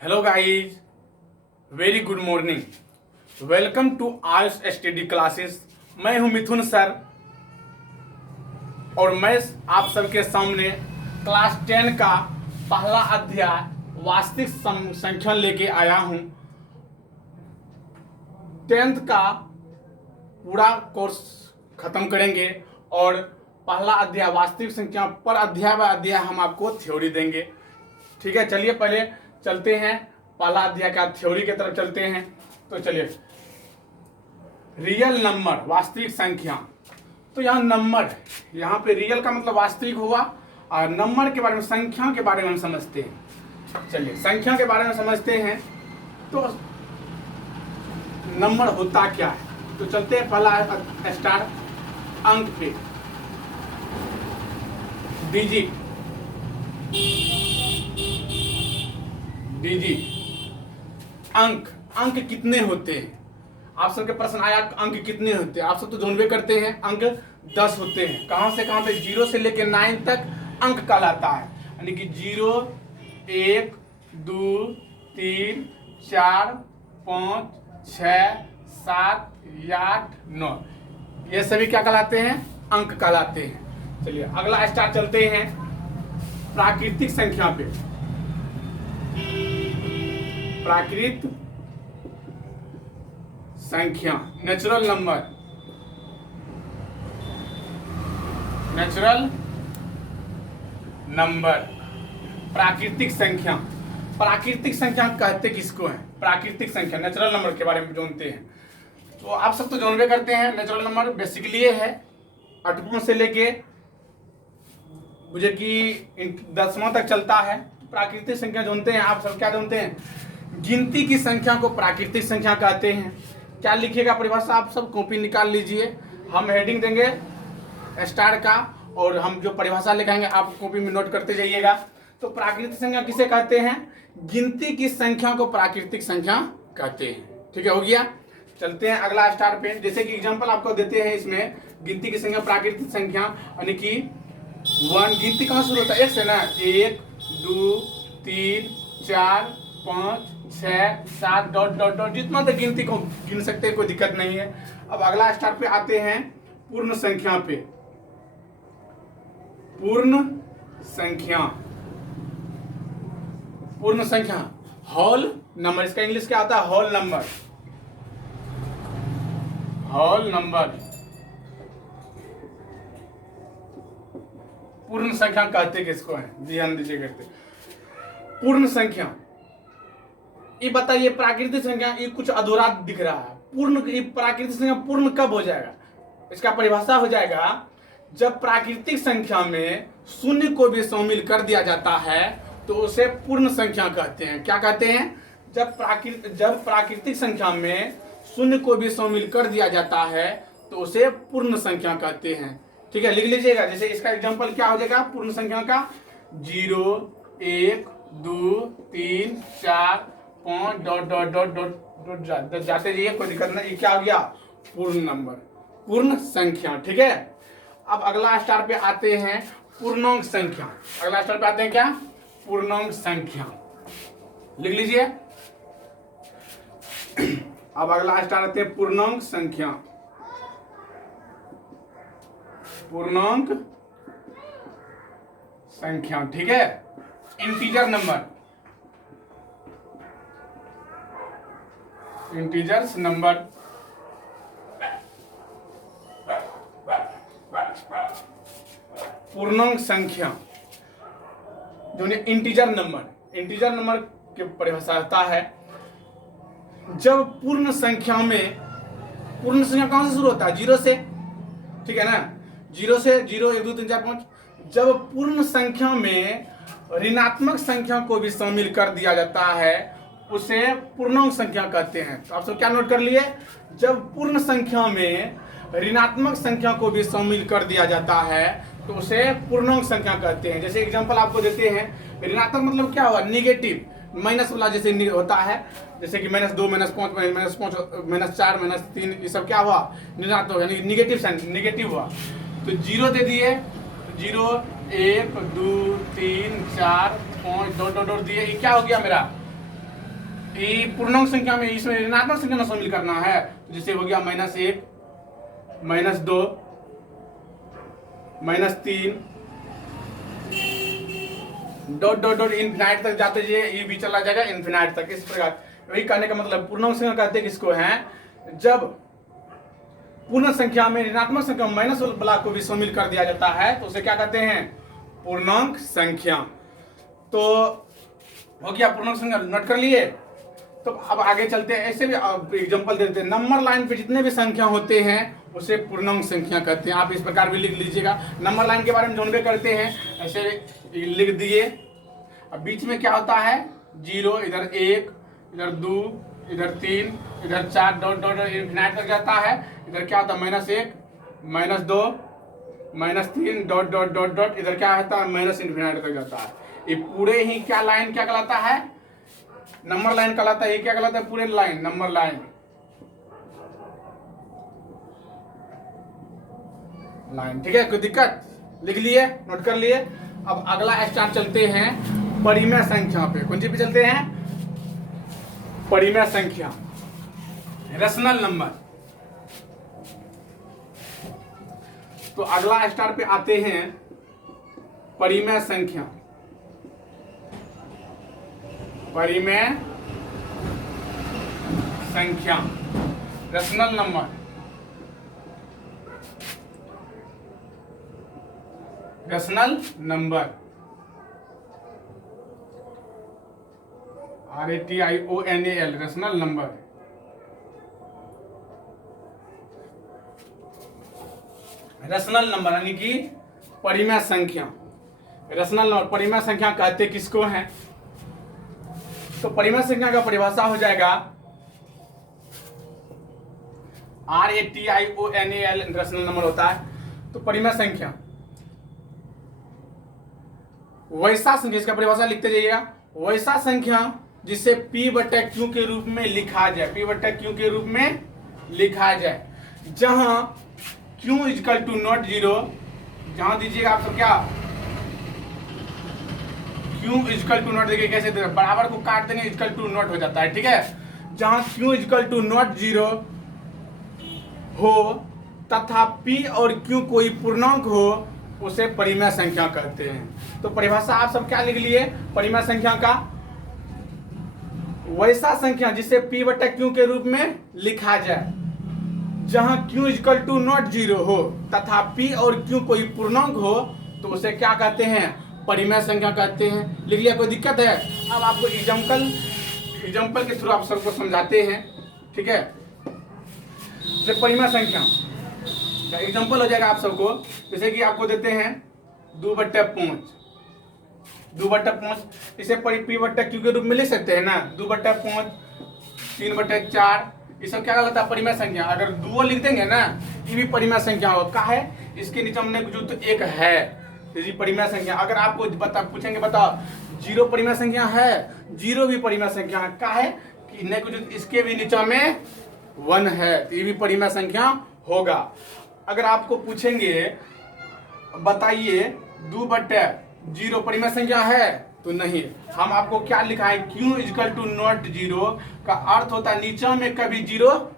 Hello guys, very good morning. Welcome to Ayush study classes. मैं हूं मिथुन sir और मैं आप सबके सामने क्लास 10 का पहला अध्याय वास्तविक संख्या लेके आया हूं। 10th का पूरा कोर्स खत्म करेंगे और पहला अध्याय वास्तविक संख्या पर अध्याय बाय अध्याय हम आपको थ्योरी देंगे। ठीक है, चलिए पहले चलते हैं पहला अध्याय का थ्योरी की तरफ चलते हैं। तो चलिए, रियल नंबर वास्तविक संख्या। तो यहाँ नंबर है, यहाँ पे रियल का मतलब वास्तविक हुआ और नंबर के बारे में, संख्या के बारे में हम समझते हैं। चलिए संख्या के बारे में समझते हैं। तो नंबर होता क्या है, तो चलते हैं पहला स्टार्ट अंक पे। डिजिट अंक कितने होते हैं? आप सबके प्रश्न आया अंक कितने होते हैं। आप सब तो जानबे करते हैं अंक 10 होते हैं। कहां से कहां पे? 0 से लेकर 9 तक अंक कहलाता है, यानी कि 0 1 2 3 4 5 6 7 8 9, ये सभी क्या कहलाते हैं? अंक कहलाते हैं। चलिए अगला स्टार चलते हैं प्राकृतिक संख्या पे। प्राकृत संख्या, नेचुरल नंबर। प्राकृतिक संख्या। प्राकृतिक संख्या कहते किसको है? प्राकृतिक संख्या नेचुरल नंबर के बारे में जानते हैं। तो आप सब तो जानबे करते हैं नेचुरल नंबर बेसिकली ये है अठवां से लेके मुझे कि 10वां तक चलता है। प्राकृतिक संख्या जानते हैं आप सब, क्या जानते हैं? गिनती की संख्या को प्राकृतिक संख्या कहते हैं। क्या लिखिएगा परिभाषा, आप सब कॉपी निकाल लीजिए। हम हेडिंग देंगे स्टार का और हम जो परिभाषा लिखाएंगे आप कॉपी में नोट करते जाइएगा। तो प्राकृतिक संख्या किसे कहते हैं? गिनती की संख्या को प्राकृतिक संख्या कहते हैं। ठीक है, हो गया। चलते हैं अगला स्टार पे। जैसे कि एग्जाम्पल आपको देते हैं इसमें, गिनती की संख्या प्राकृतिक संख्या यानी कि 1, गिनती कहाँ शुरू होता है? 1 से ना। 1 2 3 4 5 6 7 डॉट डॉट डॉट, जितना तक गिनती को गिन सकते हैं, कोई दिक्कत नहीं है। अब अगला स्टार पे आते हैं पूर्ण संख्या पे। पूर्ण संख्या होल नंबर, इसका इंग्लिश क्या आता है? Whole number. पूर्ण संख्या कहते किसको है? ध्यान दीजिए करते। पूर्ण संख्या, ये बताइए प्राकृतिक संख्या, ये कुछ अधूरा दिख रहा है। पूर्ण, ये प्राकृतिक संख्या पूर्ण कब हो जाएगा? इसका परिभाषा हो जाएगा जब प्राकृतिक संख्या में शून्य को भी शामिल कर दिया जाता है तो उसे पूर्ण संख्या कहते हैं। क्या कहते हैं? जब प्राकृतिक संख्या में शून्य को भी शामिल कर दिया जाता है तो उसे पूर्ण संख्या कहते हैं। ठीक है, लिख लीजिएगा। जैसे इसका एग्जांपल क्या हो जाएगा पूर्ण संख्या का? 0 1 2 3 4 5 डॉट डॉट डॉट डॉट जाते जाइए, कोई दिक्कत नहीं। क्या हो गया? पूर्ण नंबर, पूर्ण संख्या। ठीक है, अब अगला स्टार पे आते हैं पूर्णांक संख्या। अगला स्टार पे आते हैं क्या? पूर्णांक संख्या। लिख लीजिए। अब अगला स्टार आते हैं पूर्णांक संख्या। ठीक है, इंटीजर्स नंबर। पूर्णांक संख्या जो इंटीजर नंबर के परिभाषा होता है जब पूर्ण संख्या कहां से शुरू होता है? 0 से। ठीक है ना, 0 से 0 1 2 3 4 5। जब पूर्ण संख्या में ऋणात्मक संख्या को भी शामिल कर दिया जाता है उसे पूर्णांक संख्या कहते हैं। तो आप सब क्या नोट कर लिए? जब पूर्ण संख्या में ऋणात्मक संख्या को भी शामिल कर दिया जाता है तो उसे पूर्णांक संख्या कहते हैं। जैसे एग्जांपल आपको देते हैं, ऋणात्मक मतलब क्या हुआ? निगेटिव, माइनस वाला जैसे होता है, जैसे कि -2 -5 -5 -4 -3, ये सब क्या हुआ? ऋणात्मक यानी निगेटिव हुआ। तो 0 दे दिए, 0 1 2 3 4 5 डॉट डॉट डॉट दिए, ये क्या हो गया मेरा? ये पूर्णांक संख्या में इसमें ऋणात्मक संख्या में शामिल करना है, जैसे हो गया -1, -2, -3, डॉट डॉट डॉट इनफिनाइट तक जाते जाइए, ये भी चला जाएगा इनफिनाइट तक। इस प्रकार वही कहने का मतलब पूर्णांक संख्या कहते हैं किसको हैं, जब पूर्ण संख्या में ऋणात्मक संख्या माइनस वाला को भी शामिल कर दिया जाता है तो उसे क्या कहते हैं, पूर्णांक संख्या। तो हो गया पूर्णांक संख्या, नोट कर लिए। तो अब आगे चलते हैं, ऐसे भी एग्जांपल देते हैं। नंबर लाइन पे जितने भी संख्या होते हैं उसे पूर्णांक संख्या कहते हैं। आप इस प्रकार भी लिख लीजिएगा। नंबर लाइन के बारे में जानबे करते हैं, ऐसे लिख दिए। अब बीच में क्या होता है, 0, इधर 1, इधर 2, इधर 3, इधर 4, डॉट डॉट इनफिनाइट तक जाता है। इधर क्या होता है, -1, -2, -3, डॉट डॉट डॉट डॉट, इधर क्या होता है, माइनस इनफिनाइट तक जाता है। ये पूरे ही क्या लाइन क्या कहलाता है, नंबर लाइन कहलाता है। ये क्या कहलाता है, पूरे लाइन नंबर लाइन लाइन। ठीक है, कोई दिक्कत, लिख लिए, नोट कर लिए। अब अगला स्टार्ट चलते हैं परिमेय संख्या पे। कौन सी पे चलते हैं, परिमेय संख्या, रेशनल नंबर। तो अगला स्टार पे आते हैं परिमेय संख्या, परिमेय संख्या, rational number. Rational number, RATIONAL, rational number. Rational number यानी कि परिमेय संख्या। रेशनल नंबर परिमेय संख्या कहते किसको हैं, तो परिमेय संख्या का परिभाषा हो जाएगा RATIONAL, रेशनल नंबर होता है। तो परिमेय संख्या वैसा संख्या, इसका परिभाषा लिखते जाइएगा, वैसा संख्या जिसे P/Q के रूप में लिखा जाए, P/Q के रूप में लिखा जाए, जहां Q = नॉट 0, जहां दीजिएगा आप सब क्या, Q = नॉट, देखिए कैसे बराबर को काट देंगे, इक्वल टू नॉट हो जाता है। ठीक है, जहां Q = नॉट 0 हो तथा P और Q कोई पूर्णांक हो उसे परिमेय संख्या कहते हैं। तो परिभाषा आप सब क्या लिख लिए, परिमेय संख्या का वैसा संख्या जिसे P/Q के रूप में लिखा जाए, जहां Q = नॉट 0 हो तथा P और Q कोई पूर्णांक हो तो उसे क्या कहते हैं, परिमेय संख्या कहते हैं। लिख लिया, कोई दिक्कत है। अब आपको एग्जाम्पल के थ्रू आप सबको समझाते हैं। ठीक है, जैसे परिमेय संख्या का एग्जाम्पल हो जाएगा आप सबको, जैसे कि आपको देते हैं 2/5, 2/5, इसे P/Q के रूप में लिख सकते हैं ना, 2/5, 3/4, ये सब क्या कहलाता है, परिमेय संख्या। अगर 2 लिख देंगे ना, ये भी परिमेय संख्या हो। का है, इसके नीचे हमने जो तो एक है, ये परिमेय संख्या। अगर आपको पूछेंगे बताओ 0 परिमेय संख्या है, 0 भी परिमेय संख्या है। का है कि नहीं, कुछ इसके भी नीचे में 1 है, तो ये भी परिमेय संख्या होगा। अगर आपको पूछेंगे बताइए 2/0 परिमेय संख्या है, तो नहीं, हम आपको क्या लिखा है, Q = नॉट 0 का अर्थ होता है नीचे में कभी 0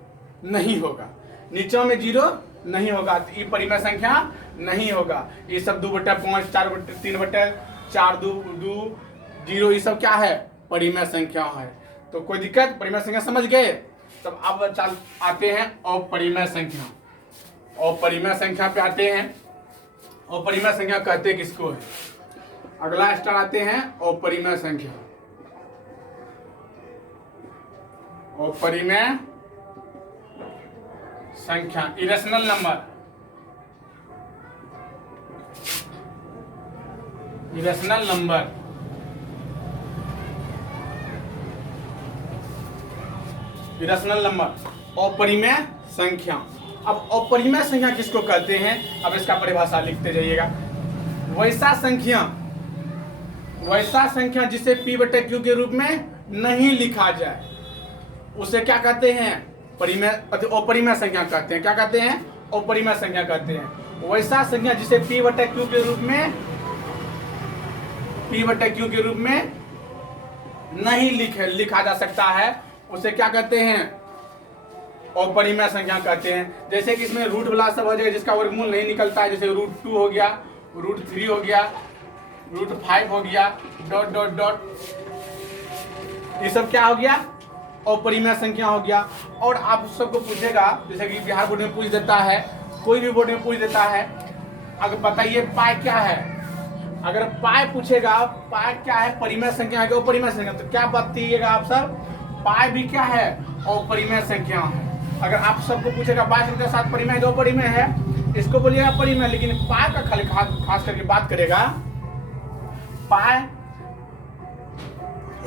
नहीं होगा, नीचे में 0 नहीं होगा, तो ये परिमेय संख्या नहीं होगा। ये सब 2/5, 3/4, 2, 0, ये सब क्या है, परिमेय संख्या है। तो कोई दिक्कत, परिमेय संख्या समझ गए। तब अब चल आते हैं अपरिमेय संख्या। अपरिमेय संख्या पे आते हैं। अपरिमेय संख्या कहते किसको है, अगला स्टार आते हैं अपरिमेय संख्या। अपरिमेय संख्या, irrational number, irrational number, irrational number, अपरिमेय संख्या। अब अपरिमेय संख्या किसको कहते हैं, अब इसका परिभाषा लिखते जाइएगा। वैसा संख्या जिसे P/Q के रूप में नहीं लिखा जाए उसे क्या कहते हैं, अपरिमेय संख्या कहते हैं। क्या कहते हैं, अपरिमेय संख्या कहते हैं। वैसा संख्या जिसे P/Q के रूप में नहीं लिखा जा सकता है, उसे क्या कहते हैं? अपरिमेय संख्या कहते हैं। जैसे कि इसमें रूट वाला सब हो जाएगा जिसका वर्गमूल नहीं निकलता है, जैसे √2 हो गया, √3 हो गया, √5 हो गया, डॉट डॉट डॉट, ये सब क्या हो गया? अपरिमेय संख्या हो गया। और आप सबको पूछेगा, जैसे कि बिहार बोर्ड में पूछ देता है, कोई भी बोर्ड में पूछ देता है, अगर बताइए पाई क्या है, अगर पाई पूछेगा, पाई क्या है? परिमेय संख्या है, अपरिमेय संख्या, तो क्या बताइएगा आप सब? पाई भी क्या है? अपरिमेय संख्या है। अगर आप सबको पूछेगा 5 के साथ परिमेय दो परिमेय है, इसको बोलिएगा परिमेय, लेकिन पाई का खाली खास करके बात करेगा। पाई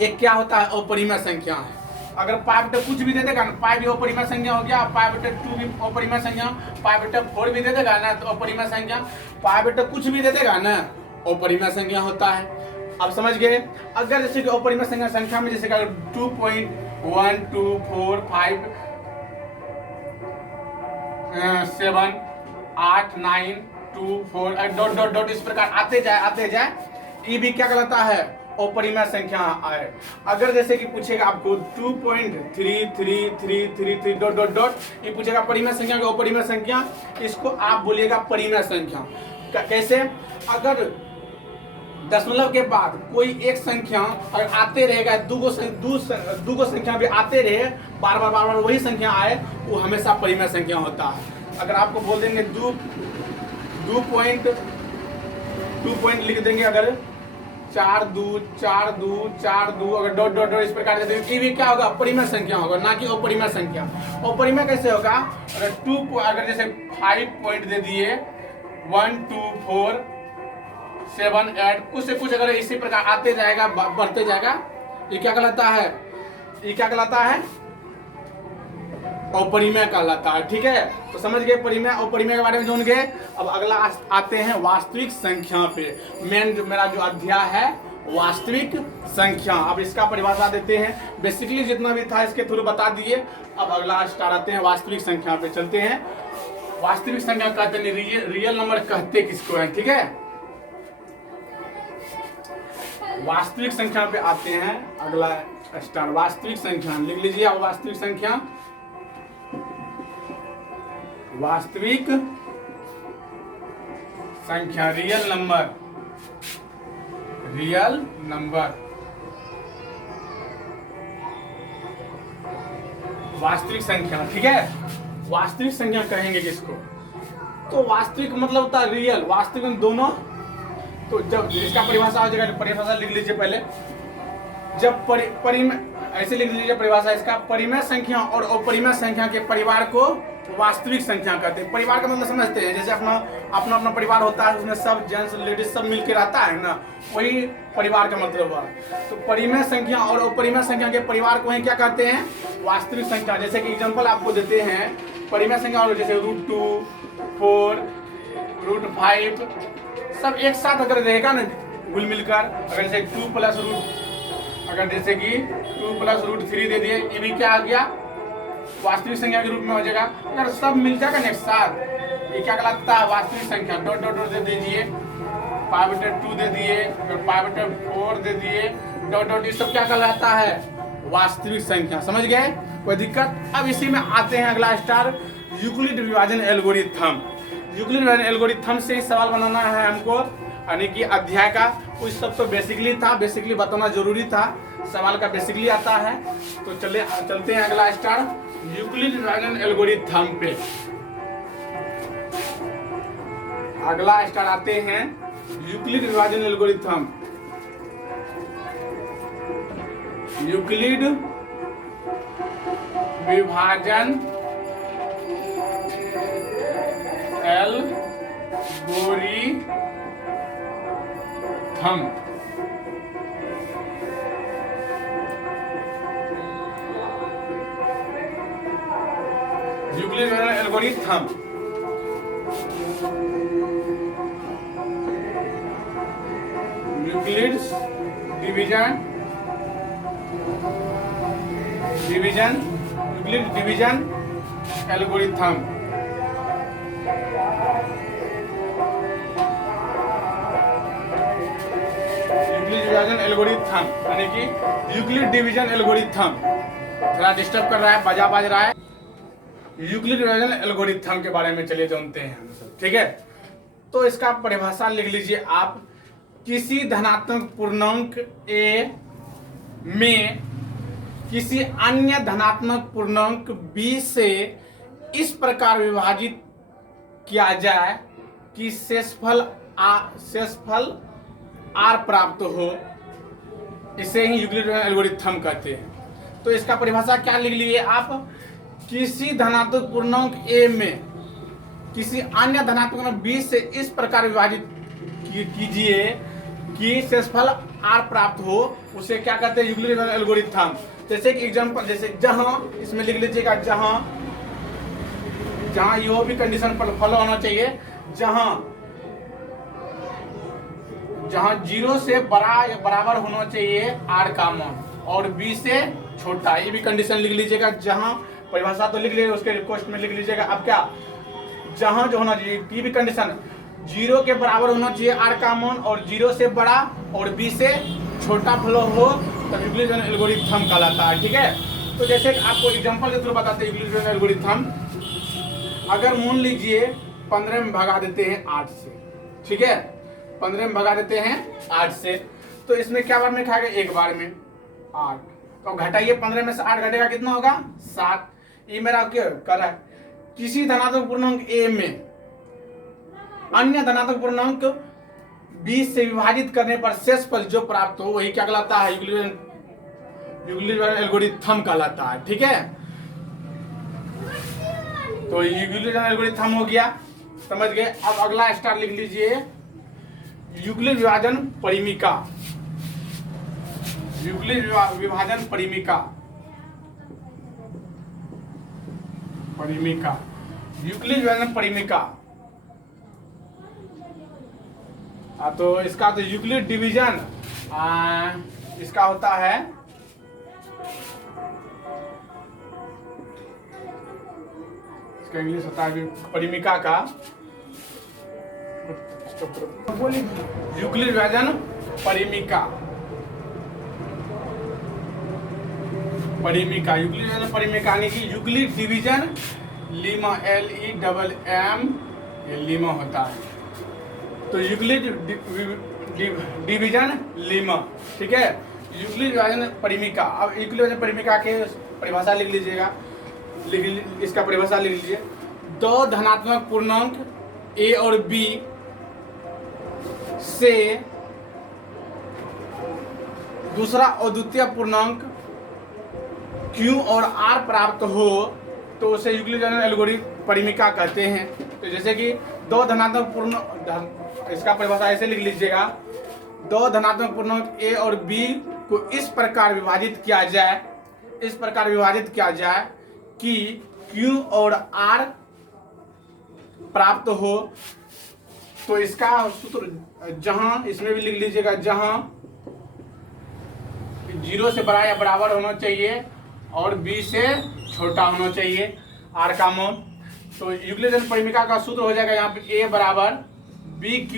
एक क्या होता है? अपरिमेय संख्या है। अगर पाई बटे कुछ भी दे देगा ना, पाई भी अपरिमेय संख्या हो गया, पाई बटे 2 भी अपरिमेय संख्या, पाई बटे 4 भी दे देगा ना तो अपरिमेय संख्या, पाई बटे कुछ भी दे देगा ना अपरिमेय संख्या होता है। अब समझ गए? अगर जैसे कि अपरिमेय संख्या में जैसे 2.1 2 4 5 7 8 9 2 4 डॉट डॉट डॉट इस प्रकार आते जाए, ये भी क्या कहलाता है? अपरिमेय संख्या है। अगर जैसे कि पूछेगा आपको 2.3333 डॉट डॉट डॉट, ये पूछेगा परिमेय संख्या का अपरिमेय संख्या, इसको आप बोलिएगा परिमेय संख्या। कैसे? अगर दशमलव के बाद कोई एक संख्या अगर आते रहेगा, दूगो संख्या भी आते रहे, बार बार वही संख्या आए, वो हमेशा परिमेय संख्या होता है। अगर आपको बोल देंगे 2 पॉइंट लिख देंगे, अगर 4 2 4 2 4 2 अगर डॉट डॉट डॉट इस प्रकार से, ये भी क्या होगा? परिमेय संख्या होगा, ना कि अपरिमेय संख्या। अपरिमेय कैसे होगा? अगर जैसे 5 पॉइंट दे दिए, 1 2 4 7 8 कुछ से कुछ अगर इसी प्रकार आते जाएगा, बढ़ते जाएगा, ये क्या कहलाता है? ये क्या कहलाता है? अपरिमेय कहलाता है। ठीक है, तो समझ गए परिमेय अपरिमेय के बारे में जान गए। अब अगला आते हैं वास्तविक संख्या पे। मेन जो मेरा जो अध्याय है वास्तविक संख्या, अब इसका परिभाषा देते हैं। बेसिकली जितना भी था इसके थ्रू बता दिए। अब अगला स्टार आते हैं वास्तविक संख्या पे, चलते हैं। वास्तविक संख्या कहते हैं, रियल नंबर कहते किसको है? ठीक है, वास्तविक संख्या पे आते हैं। अगला स्टार वास्तविक संख्या, लिख लीजिए आप वास्तविक संख्या। वास्तविक संख्या, रियल नंबर, रियल नंबर, वास्तविक संख्या। ठीक है, वास्तविक संख्या कहेंगे किसको? तो वास्तविक मतलब होता है रियल, वास्तविक में दोनों। तो जब इसका परिभाषा हो जाएगा, परिभाषा लिख लीजिए पहले। जब ऐसे लिख लीजिए परिभाषा इसका, परिमेय संख्या और अपरिमेय संख्या के परिवार को वास्तविक संख्या कहते हैं। परिवार का मतलब समझते हैं, जैसे अपना परिवार होता है, उसमें सब जेंट्स लेडीज सब मिलके रहता है ना, वही परिवार का मतलब हुआ। तो परिमेय संख्या और अपरिमेय संख्या के परिवार को ही क्या कहते हैं? वास्तविक संख्या। जैसे कि एग्जांपल आपको देते हैं, परिमेय संख्या और जैसे √2 4 √5 सब एक साथ अगर रहेगा ना घुल मिलकर, अगर जैसे 2 + √, अगर जैसे कि 2 + √3 दे दिए, ये भी क्या आ गया? वास्तविक संख्या के रूप में हो जाएगा। अगर सब मिल जाएगा ना एक साथ, ये क्या कहलाता है? वास्तविक संख्या। डॉट डॉट डॉट दे दीजिए, 5/2 दे दिए, 5/4 दे दिए, डॉट डॉट, ये सब क्या कहलाता है? वास्तविक संख्या। समझ गए? कोई दिक्कत? अब इसी में आते हैं अगला स्टार, यूक्लिड विभाजन एल्गोरिथम। यूक्लिड विभाजन एल्गोरिथम से ही सवाल बनाना है हमको, यानी कि अध्याय का। कुछ सब तो बेसिकली था, बेसिकली बताना जरूरी था, सवाल का बेसिकली आता है। तो चलते हैं अगला स्टार, यूक्लिड विभाजन एल्गोरिथम पे। अगला स्टार आते हैं यूक्लिड विभाजन एल्गोरिथम। यूक्लिड विभाजन algorithm. Euclid algorithm Euclid division algorithm. Euclid division algorithm, यानी कि यूक्लिड डिवीजन एल्गोरिथम। थोड़ा डिस्टर्ब कर रहा है, बाज रहा है। यूक्लिड डिवीजन एल्गोरिथम के बारे में चलिए जानते हैं हम सब, ठीक है। तो इसका परिभाषा लिख लीजिए आप। किसी धनात्मक पूर्णांक a में किसी अन्य धनात्मक पूर्णांक b से इस प्रकार विभाजित किया जाए कि शेषफल r प्राप्त हो, इसे ही यूक्लिड एल्गोरिथम कहते हैं। तो इसका परिभाषा क्या लिख लिए आप? किसी धनात्मक पूर्णांक a में किसी अन्य धनात्मक पूर्णांक b से इस प्रकार विभाजित कीजिए कि शेषफल r प्राप्त हो, उसे क्या कहते हैं? Euclid algorithm. जैसे कि एग्जांपल, जैसे जहां इसमें लिख लीजिएगा, जहां ये भी कंडीशन पर फॉलो होना चाहिए, जहां 0 से बड़ा या बराबर होना चाहिए r का मान और b से छोटा, ये भी कंडीशन लिख लीजिएगा। जहां परिभाषा तो लिख लीजिएगा, उसके रिक्वेस्ट में लिख लीजिएगा। अब क्या, जहां जो होना चाहिए, ये भी कंडीशन 0 के बराबर होना चाहिए r का मान और 0 से बड़ा और b से छोटा फॉलो हो, तब यूक्लिड एल्गोरिथम कहलाता है, ठीक है। तो जैसे आपको एग्जांपल के थ्रू बताते हैं यूक्लिड एल्गोरिथम। अगर मान लीजिए 15 में भगा देते हैं 8 से, ठीक है, 15 में भगा देते हैं 8 से, तो इसमें क्या बार में खाएगा? एक बार में 8। तो घटाइए, 15 में से 8 घटेगा, कितना होगा? 7। ये मेरा क्या कर रहा है? किसी धनात्मक पूर्णांक a में अन्य धनात्मक पूर्णांक b से विभाजित करने पर शेषफल जो प्राप्त हो, वही क्या कहलाता है? यूक्लिड एल्गोरिथम कहलाता है, ठीक है। तो यूक्लिड एल्गोरिथम हो गया, समझ गए। अब अगला स्टार लिख लीजिए, यूक्लिड विभाजन परिमिका। यूक्लिड विभाजन परिमिका, यूक्लिड विभाजन परिमिका। तो इसका तो यूक्लिड डिवीजन इसका होता है, इसका इंग्लिश होता है परिमिका का, यूक्लिड विभाजन परिमिका, यूक्लिड विभाजन परिमिका यानी कि यूक्लिड डिवीजन लीमा, LEMM, ये लीमा होता है। तो यूक्लिड डिवीजन लीमा, ठीक है। यूक्लिड विभाजन परिमिका। अब यूक्लिड विभाजन परिमिका के परिभाषा लिख लीजिएगा, इसका परिभाषा लिख लीजिए। दो धनात्मक पूर्णांक a और b से दूसरा अद्वितीय पूर्णांक q और r प्राप्त हो, तो उसे यूक्लिड एल्गोरिथम परिमिका कहते हैं। तो जैसे कि दो धनात्मक पूर्णांक, इसका परिभाषा ऐसे लिख लीजिएगा, दो धनात्मक पूर्णांक a और b को इस प्रकार विभाजित किया जाए कि q और r प्राप्त हो। तो इसका सूत्र जहां, इसमें भी लिख लीजिएगा, जहां 0 से बड़ा या बराबर होना चाहिए और b से छोटा होना चाहिए r का मान। तो यूक्लिड परिमिका का सूत्र हो जाएगा यहाँ पे a बराबर BQ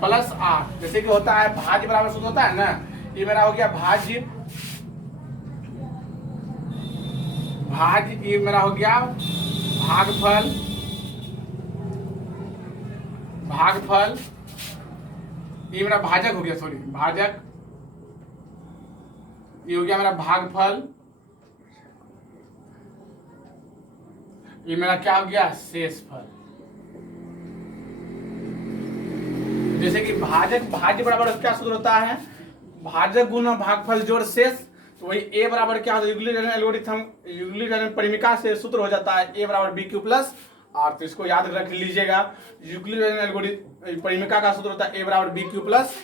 प्लस r। जैसे कि होता है भाज्य बराबर सूत्र होता है ना, ये मेरा हो गया भाज्य, ये मेरा हो गया भागफल, ये मेरा भाजक हो गया, सॉरी भाजक, ये हो गया मेरा भागफल, ये मेरा क्या हो गया? शेषफल। जैसे कि भाज्य बराबर क्या सूत्र होता है? भाजक गुना भागफल जोड़ शेष। तो वही a बराबर क्या होता है? यूक्लिड एल्गोरिथम, यूक्लिड परिमिका से सूत्र हो जाता है a बराबर BQ प्लस r। तो इसको याद रख लीजिएगा, यूक्लिड एल्गोरिथम परिमिका का सूत्र होता है a बराबर BQ प्लस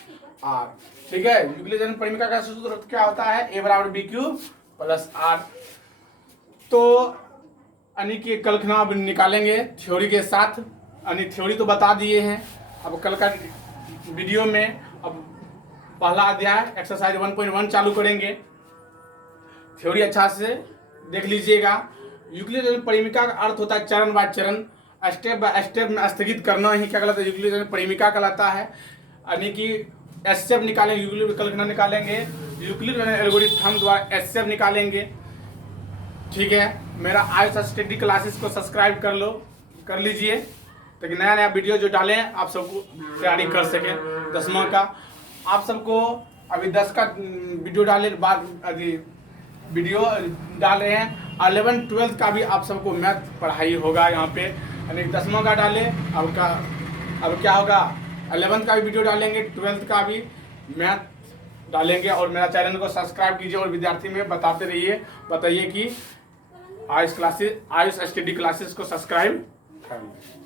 r, ठीक है। यूक्लिड परिमिका का सूत्र क्या होता है? a बराबर BQ प्लस r। तो यानी कि कलखना अब निकालेंगे थ्योरी के साथ, यानी थ्योरी तो बता दिए हैं। अब कल का वीडियो में अब पहला अध्याय एक्सरसाइज 1.1 चालू करेंगे। थ्योरी अच्छा से देख लीजिएगा। यूक्लिड परिमिका का अर्थ होता है चरण बाय चरण, स्टेप बाय स्टेप में स्थगित करना ही क्या कहलाता है? यूक्लिड परिमिका कहलाता है। यानी कि एचसीएफ निकालेंगे, यूक्लिड विकल्प निकालेंगे, यूक्लिड एल्गोरिथम द्वारा एचसीएफ निकालेंगे। ठीक है, मेरा आयुष स्टडी क्लासेस को सब्सक्राइब कर लीजिए, ताकि नया नया वीडियो जो डालें आप सबको तैयारी कर सकें 10वां का। आप सबको अभी 10 का वीडियो डालने के बाद अभी वीडियो डाल रहे हैं। 11 12 का भी आप सबको मैथ पढ़ाई होगा यहाँ पे, यानी 10वां का डाले। अब क्या होगा, 11th का भी वीडियो डालेंगे, 12th का भी मैथ डालेंगे। और मेरा चैनल को सब्सक्राइब कीजिए और विद्यार्थी में बताते रहिए, बताइए कि आयुष स्टडी क्लासेस को सब्सक्राइब करें।